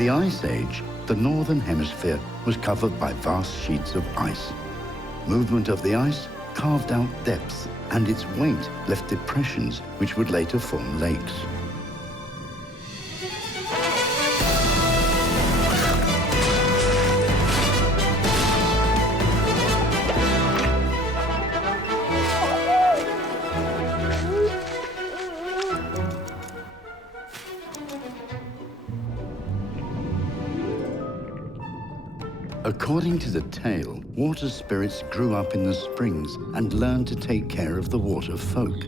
the Ice Age, the northern hemisphere was covered by vast sheets of ice. Movement of the ice carved out depths, and its weight left depressions which would later form lakes. According to the tale, water spirits grew up in the springs and learned to take care of the water folk.